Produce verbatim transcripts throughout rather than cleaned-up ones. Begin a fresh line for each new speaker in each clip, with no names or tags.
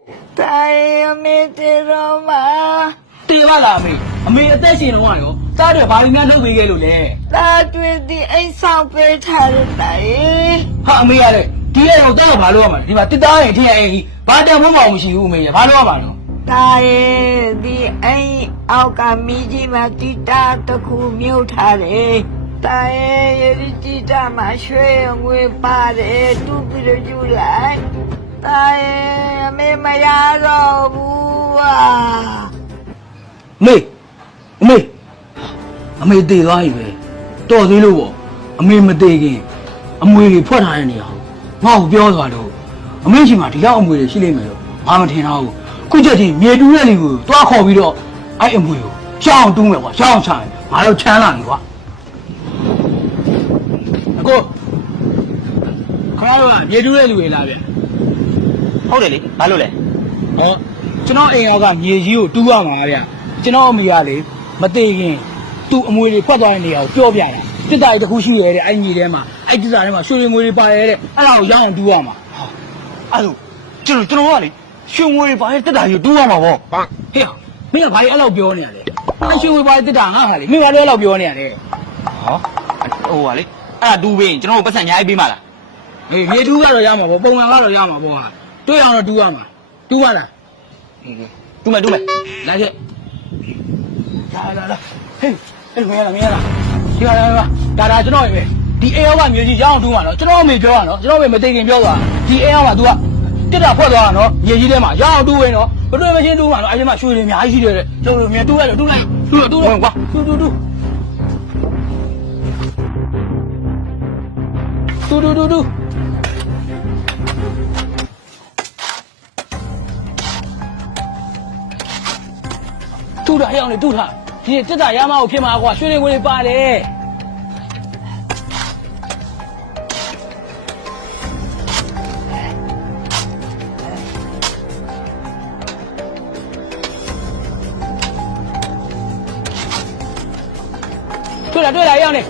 တိုင်းအမေတေရောမ
တေပါလားအမေအမေအသက်ရှင်တော့ရောတားတယ်ဘာလို့များလုပ်ပေးခဲ့လို့လဲ
တာတွေ့ဒီအိမ်ဆောင်ပေးထားတဲ့တိုင်း
ဟာအမေရတဲ့ဒီလေတော့တော့ဘာလို့ရမှာဒီမှာတစ်သားရင်ထင်အိမ်ဘာတန်ဖို့မအောင်မရှိဘူးအမေရဘာလို့ရမှာလဲ
တိုင်းဒီအိမ်အောက်ကမိကြီးမှာတီတာတခုမြုပ်ထားတယ်တိုင်းရည်တီတာမှာရွှေငွေပါတယ်တူပြီးတော့ယူလိုက်တိုင်းအမေမရတော့ဘူးอ่ะ
အမေအမေအမေတည်သွားပြီပဲတော်သေးလို့ပေါ့အမေမတည်ခင်အမွေတွေဖွက်ထားတဲ့နေရာငါ့ကိုပြောသွားတော့အမေရှိမှဒီလောက်အမွေတွေရှိလိမ့်မယ်လို့ငါမထင်တော့ဘူးခုချက်ချင်းမြေတူးတဲ့လူကိုတွားခေါ်ပြီးတော့အဲ့အမွေကိုရှောင်းတူးမယ်ကွာရှောင်းချမယ်ငါတို့ချမ်းလာပြီကွာအကိုခါတော့မြေတူးတဲ့လူတွေလာပြန်
ဟုတ်တယ်လေဘာလို့လဲ
ဟောကျွန်တော်အိမ်ရောက်ကမြေကြီးကိုတူးရမှာဗျကျွန်တော်အမေကလေမသေးခင်သူ့အမွေတွေဖွက်သွားတဲ့နေရာကိုပြောပြတာတစ်တားတခုရှိရဲတဲ့အဲ့ညီထဲမှာအဲ့တစ်တားထဲမှာရွှေတွေငွေတွေပါရဲတဲ့အဲ့ဒါကိုရအောင်တူးရမှာ
ဟာအဲ့လိုကျွန်တော်ကျွန်တော်ကလေရွှေငွေတွေပါရဲတက်တာကြီးတူးရမှာပေါ့
ဟေ့မင်းကဘာကြီးအဲ့လောက်ပြောနေရလဲအဲ့ရွှေငွေပါရဲတက်တာငါဟာလေမင်းကလည်းအဲ့လောက်ပြောနေရတယ်
ဟာဟိုကလေအဲ့ဒါတူးပေးရင်ကျွန်တော်တို့ပတ်စံအများကြီးပေးမှာလား
ဟေးမြေတူးကတော့ရမှာပေါ့ပုံမှန်ကတော့ရမှာပေါ့ဟာတွေ့အောင်တော့တူးရမှာတူးရလား
တူးမယ်တူးမယ်
လာခဲ့လာလာလာဟေးအဲ့မရလားမရလားဒီပါလားဒါဒါကျွန်တော်ပဲဒီအေရောကမြေကြီးရအောင်တူးမှာနော်ကျွန်တော်အမေပြောတာနော်ကျွန်တော်အမေမသိခင်ပြောတာဒီအေရောက तू ကတက်တာဖွက်သွားတာနော်မြေကြီးထဲမှာရအောင်တူးဝင်နော်ဘယ်လိုမရှင်းတူးမှာနော်အဲ့ဒီမှာရွှေတွေအများကြီးရှိတယ်တဲ့ကျွန်တော်မြေတူးရတော့တူးလိုက်တူးတော့တူးတော့ကွာတူးတူးတူးတူးတူးတူးတူးတူးတာရအောင်လေတူးထားဒီတက်တာရမအောင်ဖြစ်မှာကွာရွှေတွေငွေတွေပါတယ်တွေ့လားတွေ့လားရအောင်လေ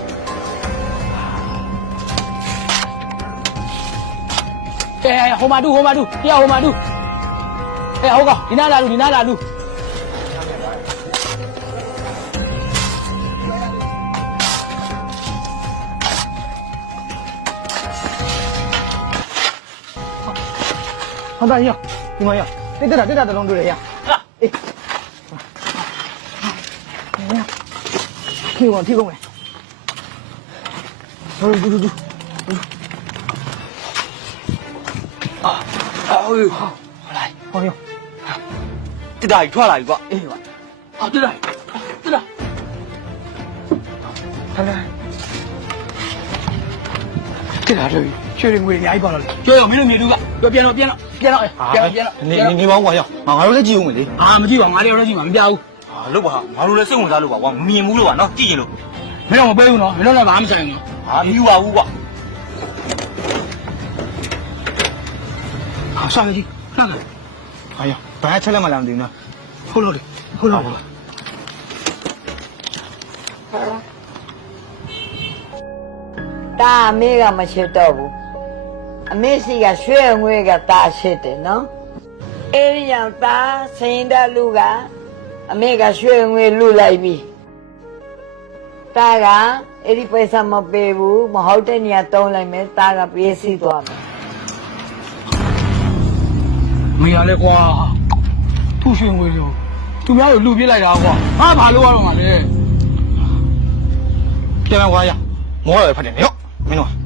အဲဟိုမှာတူဟိုမှာတူပြဟိုမှာတူအဲဟုတ်ကောဒီနားလာလူဒီနားလာလူ好大呀！你妈呀！对对了，对了，这龙对了呀！啊，哎，哎呀，提供提供嘞！走走走走，啊，哎呦，好，来，好用，
တက်တာကြီးထွက်လာပြီကွာ
哎呦，好，对了，对了，来来，这俩这确定归你一帮了，就有没有米度个，要变了变了。ပြန်တော့ပြန်ပြန်တော့
နေနေပေါင်းကွာရောက်ငါတို့လည်းကြည့်ဦးမယ်လေ
အာမကြည့်ပါငါလည်းတော့ကြည့်မှာမပြဘူး
ဟာလို့ပါငါတို့လည်းစိတ်ဝင်စားလို့ပါကွာမမြင်ဘူးလို့ပါနော်ကြည့်ရင်လို့
မင်းတော့မပေးဘူးနော်မင်းတို့လည်းဘာမှမဆိုင်ဘူးနော်
ဟာမယူပါဘူးကွာ
ဟာစားကြည့်စားကြ
ဟာရောက်ဘာချက်လက်မလာမသိဘူးနော်
ဟုတ်လို့ဟုတ်လို့
တာအမေကမချစ်တော့ဘူးအမေစီကရွှေငွေကတာရှိတယ်နော်အဲ့ဒီကြောင့်တာစိန်တလူကအမေကရွှေငွေလူလိုက်ပြီတာကအဲ့ဒီပိစာမပေးဘူးမဟုတ်တဲ့နေရာတုံးလိုက်မယ်တာကပြေးစီသွားမယ်
မရလဲကွာသူ့ရွှေငွေဆိုသူများကိုလူပြစ်လိုက်တာကွာငါဘာလို့ရတော့မှာလဲ
ပြန်ကွာရမောရဖတ်တယ်နော်မင်းတို့